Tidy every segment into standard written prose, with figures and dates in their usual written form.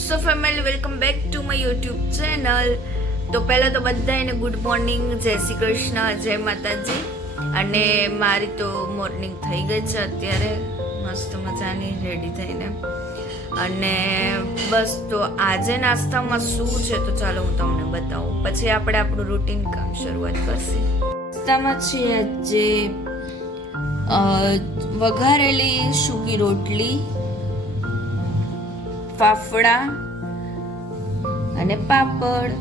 So family welcome back to my YouTube channel. તો પહેલાં તો બધાને ગુડ મોર્નિંગ, જય શ્રી કૃષ્ણ, જય માતાજી. અને મારી તો મોર્નિંગ થઈ ગઈ છે અત્યારે મસ્ત મજાની રેડી થઈને. અને બસ તો આજે નાસ્તામાં શું છે તો ચાલો હું તમને બતાવું, પછી આપણે આપણું રૂટીન કામ શરૂઆત કરશે. નાસ્તામાં છે આજે વઘારેલી સૂકી રોટલી, ફાફડા અને પાપડ,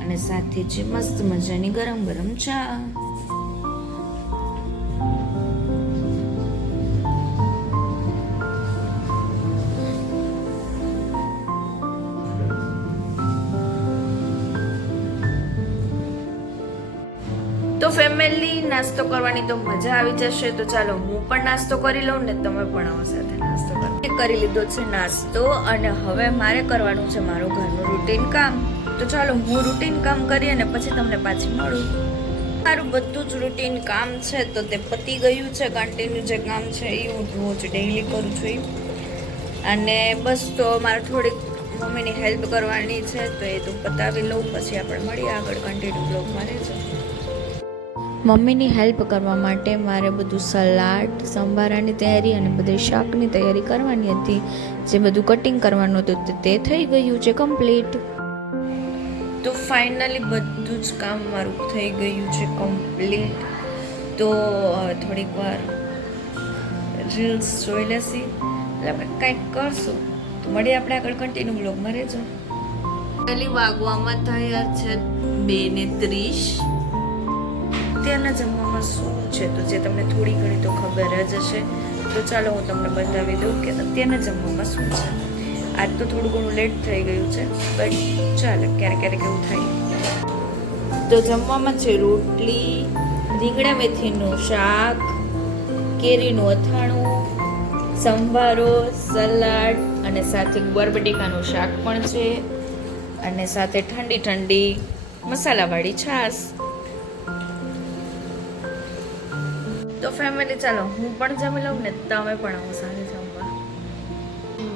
અને સાથે છે મસ્ત મજાની ગરમ ગરમ ચા. તો ફેમિલી, નાસ્તો કરવાની તો મજા આવી જશે. તો ચાલો હું પણ નાસ્તો કરી લઉં ને તમે પણ આવો સાથે નાસ્તો કરી લીધો છે નાસ્તો, અને હવે મારે કરવાનું છે મારું ઘરનું રૂટીન કામ. તો ચાલો હું રૂટીન કામ કરી અને પછી તમને પાછી મળું. મારું બધું જ રૂટીન કામ છે તો તે પતી ગયું છે. કન્ટિન્યુ જે કામ છે એ હું રોજ ડેઈલી કરું છું. અને બસ તો મારે થોડીક મમ્મીની હેલ્પ કરવાની છે તો એ તો પતાવી લઉં, પછી આપણે મળીએ આગળ કન્ટિન્યુ બ્લોગમાં રહેજો. મમ્મીની હેલ્પ કરવા માટે મારે બધું સલાડ, સંભારાની તૈયારી અને બધી શાકની તૈયારી કરવાની હતી. જે બધું કટિંગ કરવાનું હતું તે થઈ ગયું છે કમ્પ્લીટ. તો ફાઇનલી બધું જ કામ મારું થઈ ગયું છે કમ્પ્લીટ. તો થોડીક વાર રીલ્સ જોઈ લેશી એટલે આપણે કંઈક કરશું. તો મળીએ આપણે આગળ કન્ટિન્યુ બ્લોગમાં રહેજો. પહેલી વાગવામાં થયા છે 2:30. અત્યારના જમવામાં શું છે તો જે તમને થોડી ઘણી તો ખબર જ હશે. તો ચાલો હું તમને બતાવી દઉં કે અત્યારના જમવામાં શું છે. આજ તો થોડું ઘણું લેટ થઈ ગયું છે, બટ ચાલે, ક્યારેક એવું થાય. તો જમવામાં છે રોટલી, રીંગણા મેથીનું શાક, કેરીનું અથાણું, સંભારો, સલાડ, અને સાથે ગુવાર બટેકાનું શાક પણ છે, અને સાથે ઠંડી ઠંડી મસાલાવાળી છાશ. તો ફેમિલી ચાલો હું પણ જમી લઉં ને તમે પણ આવો સાથે જમવા.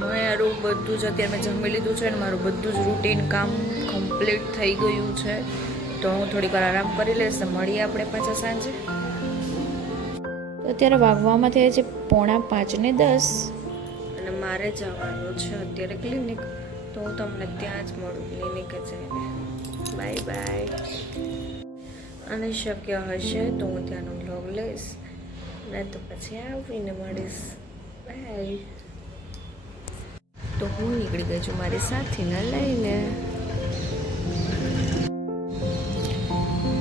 મારું બધું જ અત્યારે મેં જમી લીધું છે ને મારું બધું જ રૂટીન કામ કમ્પ્લીટ થઈ ગયું છે. તો હું થોડીક વાર આરામ કરી લઈશ. મળીએ આપણે પાછા સાંજે. અત્યારે વાગવામાં થયા છે 4:45 અને મારે જવાનું છે અત્યારે ક્લિનિક. તો હું તમને ત્યાં જ મળું ક્લિનિકે જઈને. Bye bye. અને શક્ય હશે તો હું ત્યાંનો બ્લોગ લઈશ, ને તો પછી આવીને મળીશ. બાય. તો હું નીકળી ગઈ છું મારી સાથીને લઈને.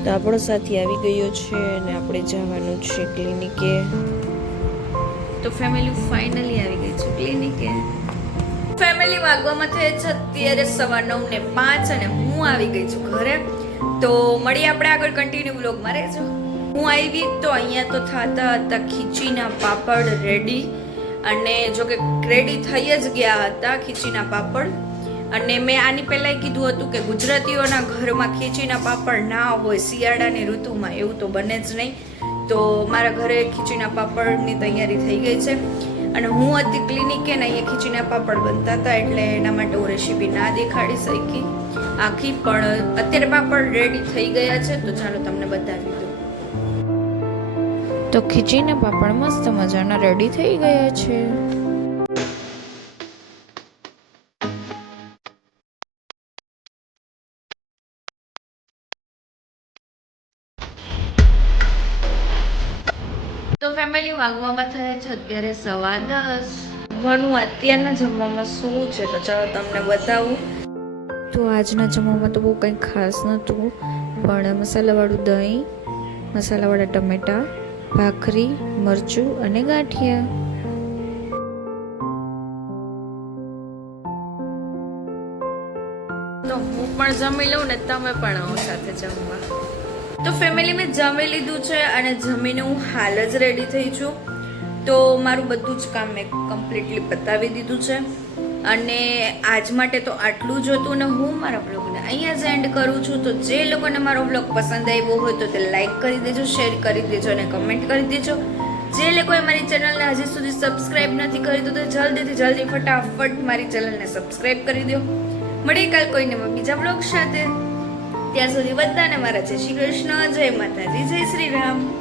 તો આપણો સાથી આવી ગયો છે અને આપણે જવાનું છે ક્લિનિકે. તો ફેમિલી ફાઇનલી આવી ગઈ છે ક્લિનિકે. ફેમિલી વાગવામાં થયા છે અત્યારે 9:05 અને હું આવી ગઈ છું ઘરે. તો મળીએ આપણે આગળ કન્ટિન્યુ બ્લોગમાં રહેજો. હું આવી તો અહીંયા તો થતા હતા ખીચીના પાપડ રેડી, અને જો કે રેડી થઈ જ ગયા હતા ખીચીના પાપડ. અને મેં આની પહેલાં કીધું હતું કે ગુજરાતીઓના ઘરમાં ખીચીના પાપડ ના હોય શિયાળાની ઋતુમાં, એવું તો બને જ નહીં. તો મારા ઘરે ખીચીના પાપડની તૈયારી થઈ ગઈ છે. અને હું હતી ક્લિનિકે ને અહીંયા ખીચીના પાપડ બનતા હતા, એટલે એના માટે હું રેસીપી ના દેખાડી શકી આખી. પણ અત્યારે પાપડ રેડી થઈ ગયા છે તો ચાલો તમને બતાવી દઉં. તો ખીચીના પાપડ મસ્ત મજાના રેડી થઈ ગયા છે. તો ફેમિલી વાગવામાં થયા છે અત્યારે 10:15. જમવાનું અત્યારના જમવામાં શું છે તો ચાલો તમને બતાવું. તો આજના જમવામાં તો બહુ કંઈ ખાસ નહોતું, પણ મસાલાવાળું દહીં, મસાલાવાળા ટમેટા, ભાખરી, મરચું અને ગાંઠિયા. તો હું પણ જમી લઉં ને તમે પણ આવો સાથે જમવા. તો ફેમિલી મેં જમી લીધું છે અને જમીને હું હાલ જ રેડી થઈ છું. તો મારું બધું જ કામ મેં કમ્પ્લીટલી પતાવી દીધું છે. અને આજ માટે તો આટલું જ હતું ને હું મારા બ્લોગને અહીંયા જ એન્ડ કરું છું. તો જે લોકોને મારો બ્લોગ પસંદ આવ્યો હોય તો તે લાઈક કરી દેજો, શેર કરી દેજો અને કમેન્ટ કરી દેજો. જે લોકોએ મારી ચેનલને હજી સુધી સબસ્ક્રાઇબ નથી કરી તો જલ્દી ફટાફટ મારી ચેનલને સબસ્ક્રાઇબ કરી દો. મળીએ કાલ કોઈને બીજા બ્લોગ સાથે. ત્યાં સુધી બધાને મારા જય શ્રી કૃષ્ણ, જય માતાજી, જય શ્રી રામ.